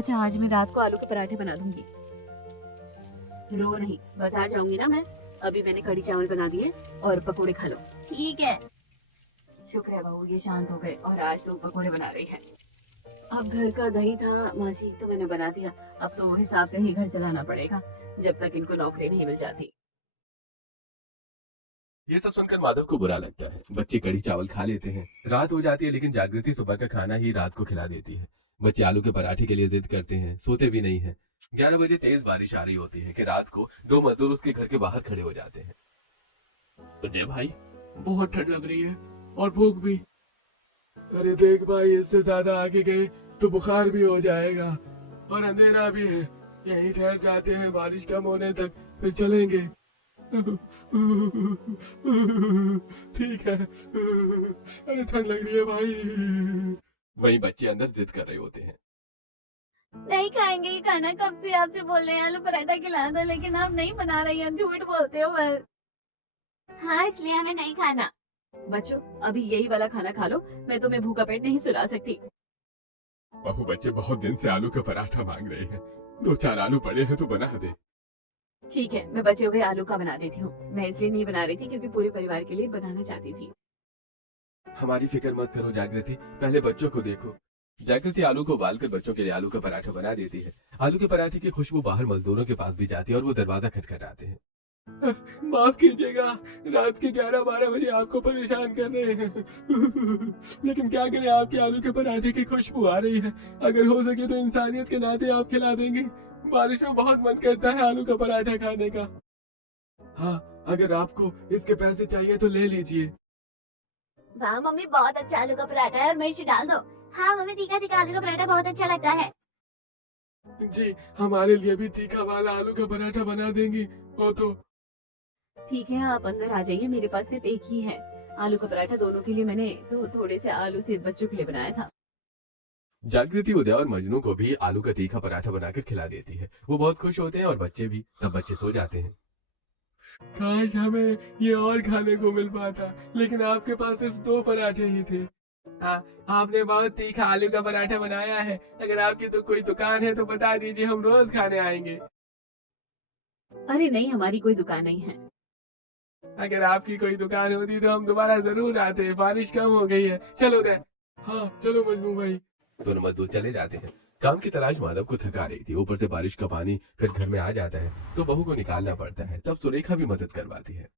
अच्छा, आज मैं रात को आलू के पराठे बना दूंगी। रो नहीं, बाजार जाऊंगी ना मैं। अभी मैंने कढ़ी चावल बना दिए और पकोड़े खा लो। ठीक है। शुक्र है बहू, ये शांत हो गए और आज तो पकोड़े बना रही है। अब घर का दही था माँ जी, तो मैंने बना दिया। अब तो हिसाब से ही घर चलाना पड़ेगा जब तक इनको नौकरी नहीं मिल जाती। ये सब सुनकर माधव को बुरा लगता है। बच्चे कढ़ी चावल खा लेते हैं, रात हो जाती है, लेकिन जागृति सुबह का खाना ही रात को खिला देती है। बच्चे आलू के पराठे के लिए जिद करते हैं, सोते भी नहीं है। 11 बजे तेज बारिश आ रही होती है कि रात को दो मजदूर उसके घर के बाहर खड़े हो जाते हैं। अरे भाई, बहुत ठंड लग रही है और भूख भी। अरे देख भाई, इससे ज्यादा आगे गए तो बुखार भी हो जाएगा और अंधेरा भी है। यहीं ठहर जाते हैं, बारिश कम होने तक फिर चलेंगे। ठीक है। अरे ठंड लग रही है भाई। वहीं बच्चे अंदर जिद कर रहे होते हैं। नहीं खाएंगे ये खाना, कब से आपसे बोल रहे हैं आलू पराठा खिला दो, लेकिन आप नहीं बना रही हैं, झूठ बोलते हो बस। हाँ, इसलिए हमें नहीं खाना। बच्चों, अभी यही वाला खाना खा लो, मैं तुम्हें भूखा पेट नहीं सुला सकती। बहू, बच्चे बहुत दिन से आलू का पराठा मांग रहे हैं। 2-4 आलू पड़े हैं तो बना दे। ठीक है, मैं बचे हुए आलू का बना देती हूँ। मैं इसलिए नहीं बना रही थी क्योंकि पूरे परिवार के लिए बनाना चाहती थी। हमारी फिक्र मत करो जागृति, पहले बच्चों को देखो। जागृति आलू को उबालकर बच्चों के लिए आलू का पराठा बना देती है। आलू के पराठे की खुशबू बाहर मजदूरों के पास भी जाती है और वो दरवाजा खटखटाते हैं। माफ कीजिएगा, रात के 11-12 बजे आपको परेशान कर रहे हैं। लेकिन क्या करें, आपके आलू के पराठे की खुशबू आ रही है। अगर हो सके तो इंसानियत के नाते आप खिला देंगे। बारिश में बहुत मन करता है आलू का पराठा खाने का। हाँ, अगर आपको इसके पैसे चाहिए तो ले लीजिए। वाह मम्मी, बहुत अच्छा आलू का पराठा है और मिर्च डाल दो। हाँ मम्मी, तीखा तीखा आलू का पराठा बहुत अच्छा लगता है। जी, हमारे लिए भी तीखा वाला आलू का पराठा बना देंगी वो तो। ठीक है, आप अंदर आ जाइए, मेरे पास सिर्फ एक ही है आलू का पराठा। दोनों के लिए मैंने तो थोड़े से आलू सिर्फ बच्चों के लिए बनाया था। जागृति उदय और मजनू को भी आलू का तीखा पराठा बनाकर खिला देती है। वो बहुत खुश होते हैं और बच्चे भी। तब बच्चे सो जाते हैं। काश हमें ये और खाने को मिल पाता, लेकिन आपके पास सिर्फ 2 पराठे ही थे। हाँ, आपने बहुत तीखा आलू का पराठा बनाया है। अगर आपकी तो कोई दुकान है तो बता दीजिए, हम रोज खाने आएंगे। अरे नहीं, हमारी कोई दुकान नहीं है। अगर आपकी कोई दुकान होती तो हम दोबारा जरूर आते। बारिश कम हो गई है, चलो दे। हाँ चलो मजनू भाई। दोनों मजदूर चले जाते हैं। काम की तलाश माधव को थका रही थी। ऊपर से बारिश का पानी फिर घर में आ जाता है तो बहू को निकालना पड़ता है। तब सुरेखा भी मदद करवाती है।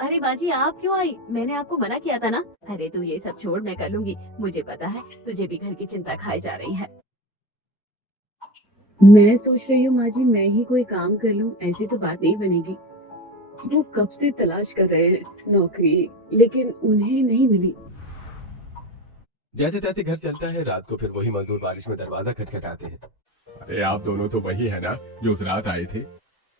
अरे बाजी, आप क्यों आई? मैंने आपको मना किया था ना। अरे तू ये सब छोड़, मैं कर लूंगी। मुझे पता है तुझे भी घर की चिंता खाई जा रही है। मैं सोच रही हूँ माँ जी, मैं ही कोई काम कर लूँ, ऐसी तो बात नहीं बनेगी। वो कब से तलाश कर रहे हैं नौकरी, लेकिन उन्हें नहीं मिली। जैसे तैसे घर चलता है। रात को फिर वही मजदूर बारिश में दरवाजा खटखटाते हैं। अरे आप दोनों तो वही है ना जो उस रात आए थे?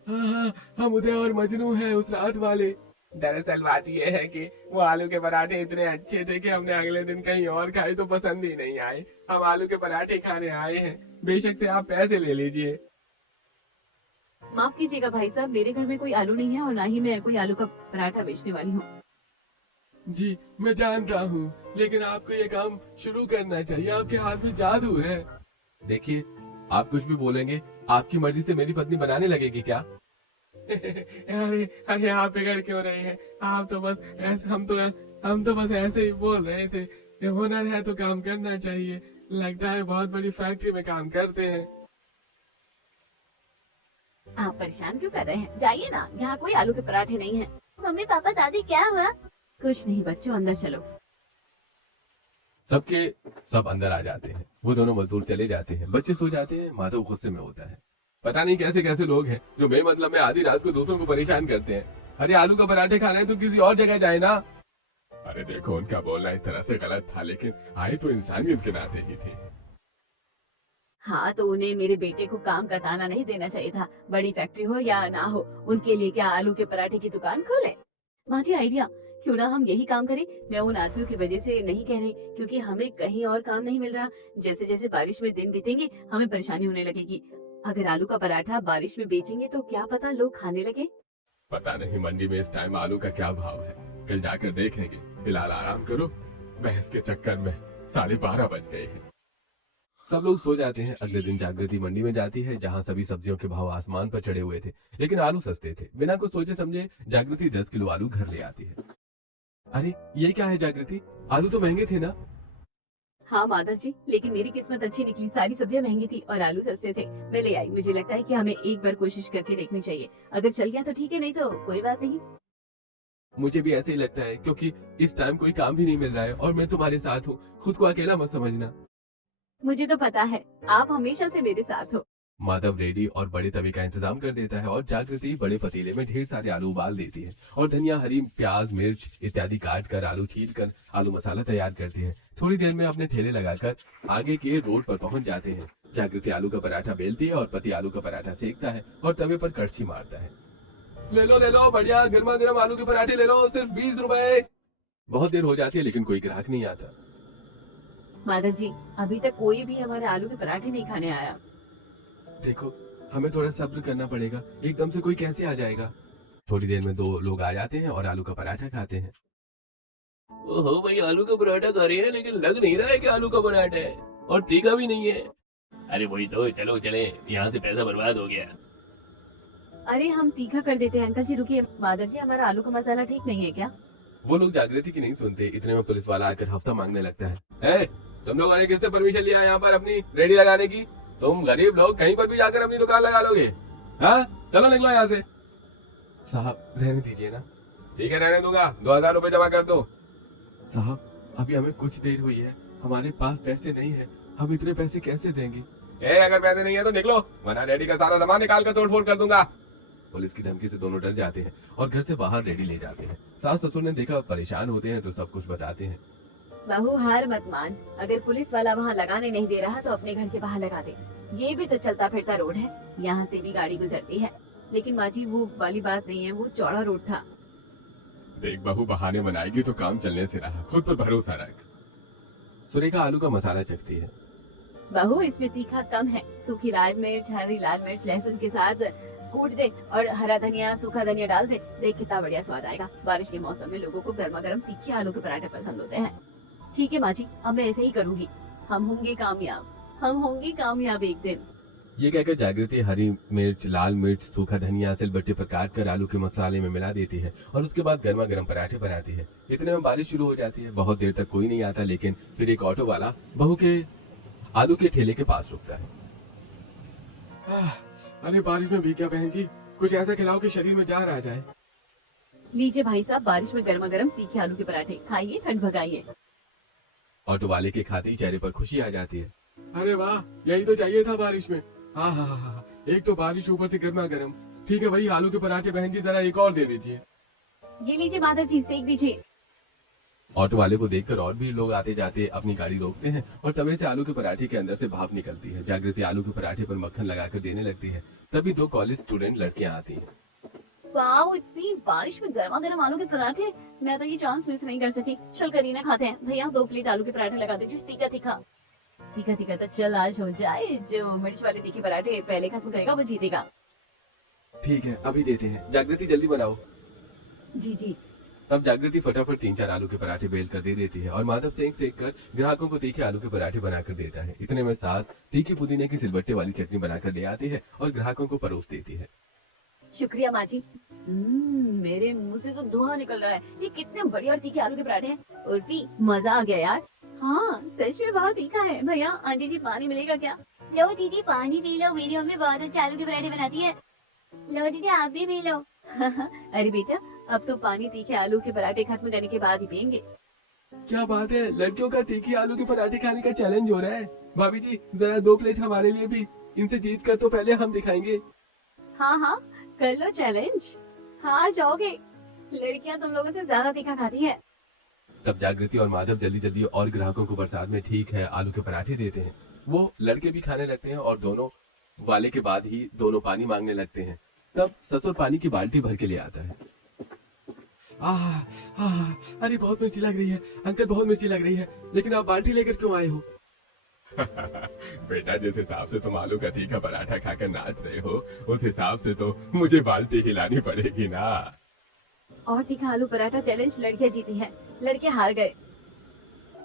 हाँ हाँ, हम उदय और मजनू हैं, उस रात वाले। दरअसल बात ये है कि वो आलू के पराठे इतने अच्छे थे कि हमने अगले दिन कहीं और खाए तो पसंद ही नहीं आए। हम आलू के पराठे खाने आए हैं। बेशक से आप पैसे ले लीजिए। माफ कीजिएगा भाई साहब, मेरे घर में कोई आलू नहीं है और ना ही मैं कोई आलू का पराठा बेचने वाली हूँ। जी मैं जानता हूँ, लेकिन आपको ये काम शुरू करना चाहिए। आपके हाथ में जादू है। देखिए, आप कुछ भी बोलेंगे, आपकी मर्जी से मेरी पत्नी बनाने लगेगी क्या? अरे अरे आप बिगड़ क्यों रहे हैं? आप तो बस ऐसे, हम तो बस ऐसे ही बोल रहे थे। जब हुनर है तो काम करना चाहिए। लगता है बहुत बड़ी फैक्ट्री में काम करते हैं। आप परेशान क्यों कर रहे हैं? जाइए ना, यहाँ कोई आलू के पराठे नहीं है। मम्मी पापा दादी, क्या हुआ? कुछ नहीं बच्चों, अंदर चलो। सबके सब अंदर आ जाते हैं। वो दोनों मजदूर चले जाते हैं। बच्चे सो जाते हैं। माधव गुस्से में होता है। पता नहीं कैसे कैसे लोग हैं जो बेमतलब में आधी रात को दूसरों को परेशान करते हैं। अरे आलू का पराठे खाना है तो किसी और जगह जाए ना। अरे देखो, उनका बोलना इस तरह से गलत था, लेकिन आए तो इंसानियत के नाते ही थे। हाँ, तो उन्हें मेरे बेटे को काम का ताना नहीं देना चाहिए था। बड़ी फैक्ट्री हो या ना हो, उनके लिए क्या आलू के पराठे की दुकान खोले? माँ जी आइडिया, क्यों ना हम यही काम करें। मैं उन आदमियों की वजह से नहीं कह रही, क्योंकि हमें कहीं और काम नहीं मिल रहा। जैसे जैसे बारिश में दिन बीतेंगे हमें परेशानी होने लगेगी। अगर आलू का पराठा बारिश में बेचेंगे तो क्या पता लोग खाने लगे। पता नहीं मंडी में इस टाइम आलू का क्या भाव है, कल जाकर देखेंगे। फिलहाल आराम करो, बहस के चक्कर में 12:30 बज गए हैं। सब लोग सो जाते हैं। अगले दिन जागृति मंडी में जाती है, जहाँ सभी सब्जियों के भाव आसमान पर चढ़े हुए थे, लेकिन आलू सस्ते थे। बिना कुछ सोचे समझे जागृति 10 किलो आलू घर ले आती है। अरे ये क्या है जागृति, आलू तो महंगे थे ना? हाँ माधव जी, लेकिन मेरी किस्मत अच्छी निकली, सारी सब्जियां महंगी थी और आलू सस्ते थे, मैं ले आई। मुझे लगता है कि हमें एक बार कोशिश करके देखनी चाहिए, अगर चल गया तो ठीक है, नहीं तो कोई बात नहीं। मुझे भी ऐसे ही लगता है, क्योंकि इस टाइम कोई काम भी नहीं मिल रहा है और मैं तुम्हारे साथ हूँ। खुद को अकेला मत समझना। मुझे तो पता है, आप हमेशा से मेरे साथ हो। माधव रेडी और बड़े तवे का इंतजाम कर देता है और जागृति बड़े पतीले में ढेर सारे आलू उबाल देती है और धनिया, हरी प्याज, मिर्च इत्यादि काट कर, आलू छील कर आलू मसाला तैयार करती है। थोड़ी देर में अपने ठेले लगाकर आगे के रोड पर पहुंच जाते हैं। जागृति आलू का पराठा बेलती है और पति आलू का पराठा सेकता है और तवे पर कड़छी मारता है। ले लो बढ़िया गर्मा गर्म आलू के पराठे ले लो, सिर्फ 20 रुपए। बहुत देर हो जाती है लेकिन कोई ग्राहक नहीं आता। माधव जी, अभी तक कोई भी हमारे आलू के पराठे नहीं खाने आया। देखो, हमें थोड़ा सब्र करना पड़ेगा, एकदम से कोई कैसे आ जाएगा। थोड़ी देर में 2 लोग आ जाते हैं और आलू का पराठा खाते हैं। ओहो भाई, आलू का पराठा खा रहे हैं, लेकिन लग नहीं रहा है कि आलू का पराठा है, और तीखा भी नहीं है। अरे वही तो, चलो चले, यहाँ से पैसा बर्बाद हो गया। अरे हम तीखा कर देते हैं। अंकल जी रुकिए, माधव जी हमारा आलू का मसाला ठीक नहीं है क्या? वो लोग जागृति की नहीं सुनते। इतने में पुलिस वाला आकर हफ्ता मांगने लगता है। तुम लोगों ने किससे परमिशन लिया यहाँ पर अपनी रेडी लगाने की? तुम गरीब लोग कहीं पर भी जाकर अपनी दुकान लगा लोगे? हाँ, चलो निकलो यहाँ से। साहब रहने दीजिए ना। ठीक है, रहने दूंगा, 2000 रुपए जमा कर दो। साहब अभी हमें कुछ देर हुई है, हमारे पास पैसे नहीं है, हम इतने पैसे कैसे देंगे? अगर पैसे नहीं है तो निकलो, वरना रेडी का सारा सामान निकाल कर तोड़-फोड़ कर दूंगा। पुलिस की धमकी से दोनों डर जाते हैं और घर से बाहर रेडी ले जाते हैं। सास ससुर ने देखा परेशान होते हैं तो सब कुछ बताते हैं। बहू हार मत मान, अगर पुलिस वाला वहाँ लगाने नहीं दे रहा तो अपने घर के बाहर लगा दे। ये भी तो चलता फिरता रोड है, यहाँ से भी गाड़ी गुजरती है। लेकिन माँ जी वो वाली बात नहीं है, वो चौड़ा रोड था। देख बहू, बहाने बनाएगी तो काम चलने से रहा, खुद पर भरोसा रख। सुरेखा आलू का मसाला चखती है। बहू इसमें तीखा कम है, सूखी लाल मिर्च, हरी लाल मिर्च, लहसुन के साथ कूट दे और हरा धनिया, सूखा धनिया डाल दे, देख कितना बढ़िया स्वाद आएगा। बारिश के मौसम में लोगों को गर्मा गर्म तीखे आलू के पराठे पसंद होते हैं। ठीक है माँ जी, अब मैं ऐसे ही करूंगी, हम होंगे कामयाब एक दिन। ये कहकर जागृति हरी मिर्च, लाल मिर्च, सूखा धनिया सिलबट्टे पर काट कर आलू के मसाले में मिला देती है और उसके बाद गर्मा गर्म पराठे बनाती है। इतने में बारिश शुरू हो जाती है। बहुत देर तक कोई नहीं आता, लेकिन फिर एक ऑटो वाला बहू के आलू के ठेले के पास रुकता है। अरे बारिश में भीग गया बहन जी, कुछ ऐसा खिलाओ कि शरीर में जान आ जाए। लीजिए भाई साहब, बारिश में गर्मा गर्म तीखे आलू के पराठे खाइए, ठंड भगाइए। ऑटो वाले के खाते ही चेहरे पर खुशी आ जाती है। अरे वाह, यही तो चाहिए था बारिश में। हाँ, एक तो बारिश ऊपर से गर्मा गर्म। ठीक है भाई, आलू के पराठे बहन जी जरा एक और दे दीजिए। ये लीजिए माधव जी, सेक दीजिए। ऑटो वाले को देखकर और भी लोग आते जाते अपनी गाड़ी रोकते हैं और तवे से आलू के पराठे के अंदर से भाप निकलती है। जागृति आलू के पराठे पर मक्खन लगाकर देने लगती है। तभी 2 कॉलेज स्टूडेंट लड़कियां आती हैं। वाह, इतनी बारिश में गर्मा गर्म आलू के पराठे, मैं तो ये चांस मिस नहीं कर सकती। चल करीना खाते हैं। भैया 2 प्लेट आलू के पराठे लगा दीजिए, तीखा तीखा तो चल आज हो जाए। जो मिर्च वाले तीखे पराठे पहले खत्म करेगा वो जीतेगा। ठीक है, अभी देते हैं। जागृति जल्दी बनाओ। जी। तब जागृति फटाफट 3-4 आलू के पराठे बेल कर दे देती है और माधव सेक कर ग्राहकों को तीखे आलू के पराठे बनाकर देता है। इतने में सास तीखे पुदीने की सिलबट्टे वाली चटनी बनाकर ले आती है और ग्राहकों को परोस देती है। शुक्रिया माँ जी। मेरे मुंह से तो धुआं निकल रहा है। ये कितने बढ़िया और तीखे आलू के पराठे हैं। उर्फी, मजा आ गया यार। हाँ सच में बहुत तीखा है। भैया आंटी जी पानी मिलेगा क्या? लो दीदी पानी पी लो, मेरी मम्मी बहुत अच्छे आलू के पराठे बनाती है। लो दीदी आप भी पी लो। अरे बेटा, अब तो पानी तीखे आलू के पराठे खत्म करने के बाद ही पियेंगे। क्या बात है, लड़कियों का तीखी आलू के पराठे खाने का चैलेंज हो रहा है। भाभी जी जरा 2 प्लेट हमारे लिए भी, इनसे जीत कर तो पहले हम दिखाएंगे। हाँ कर लो चैलेंज, हार जाओगे। लड़कियां तुम लोगों से ज्यादा तीखा खाती है। तब जागृति और माधव जल्दी जल्दी और ग्राहकों को बरसात में ठीक है आलू के पराठे देते हैं। वो लड़के भी खाने लगते हैं और दोनों वाले के बाद ही दोनों पानी मांगने लगते हैं। तब ससुर पानी की बाल्टी भर के ले आता है। अरे बहुत मिर्ची लग रही है अंकल, बहुत मिर्ची लग रही है, लेकिन आप बाल्टी लेकर क्यों आए हो? बेटा, जिस हिसाब से तुम आलू का तीखा पराठा खाकर नाच रहे हो, उस हिसाब से तो मुझे बाल्टी हिलानी पड़ेगी ना। और तीखा आलू पराठा चैलेंज लड़कियां जीती हैं, लड़के हार गए।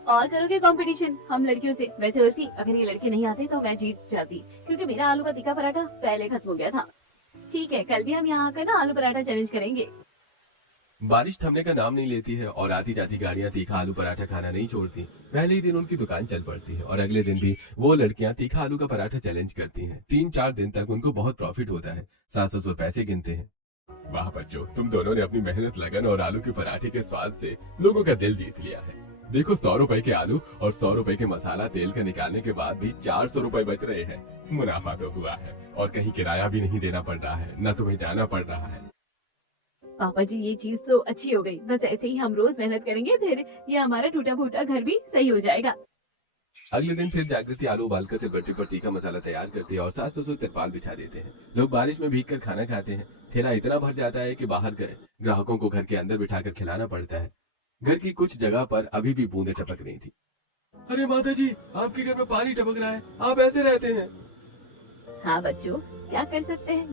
और करोगे कंपटीशन हम लड़कियों से? वैसे उर्फी, अगर ये लड़के नहीं आते तो मैं जीत जाती, क्योंकि मेरा आलू का तीखा पराठा पहले खत्म हो गया था। ठीक है, कल भी हम यहाँ आकर ना आलू पराठा चैलेंज करेंगे। बारिश थमने का नाम नहीं लेती है और आती जाती गाड़ियां तीखा आलू पराठा खाना नहीं छोड़ती। पहले ही दिन उनकी दुकान चल पड़ती है और अगले दिन भी वो लड़कियां तीखा आलू का पराठा चैलेंज करती हैं। 3-4 दिन तक उनको बहुत प्रॉफिट होता है। सास ससुर पैसे गिनते हैं। वाह बच्चों, तुम दोनों ने अपनी मेहनत, लगन और आलू के पराठे के स्वाद से लोगों का दिल जीत लिया है। देखो, 100 रुपए के आलू और 100 रुपए के मसाला तेल का निकालने के बाद भी 400 रुपए बच रहे हैं। मुनाफा तो हुआ है और कहीं किराया भी नहीं देना पड़ रहा है, न तुम्हें जाना पड़ रहा है। पापा जी, ये चीज तो अच्छी हो गई। बस ऐसे ही हम रोज मेहनत करेंगे, फिर ये हमारा टूटा फूटा घर भी सही हो जाएगा। अगले दिन फिर जागृति आलू उबालकर सिलबट्टी पर तीखा मसाला तैयार करती है और सास ससुर तिरपाल बिछा देते हैं। लोग बारिश में भीगकर खाना खाते हैं। ठेला इतना भर जाता है कि बाहर गए ग्राहकों को घर के अंदर बिठाकर खिलाना पड़ता है। घर की कुछ जगह पर अभी भी बूंदें टपक रही थी। अरे माता जी, आपके घर में पानी टपक रहा है, आप ऐसे रहते हैं? हाँ बच्चों, क्या कर सकते हैं।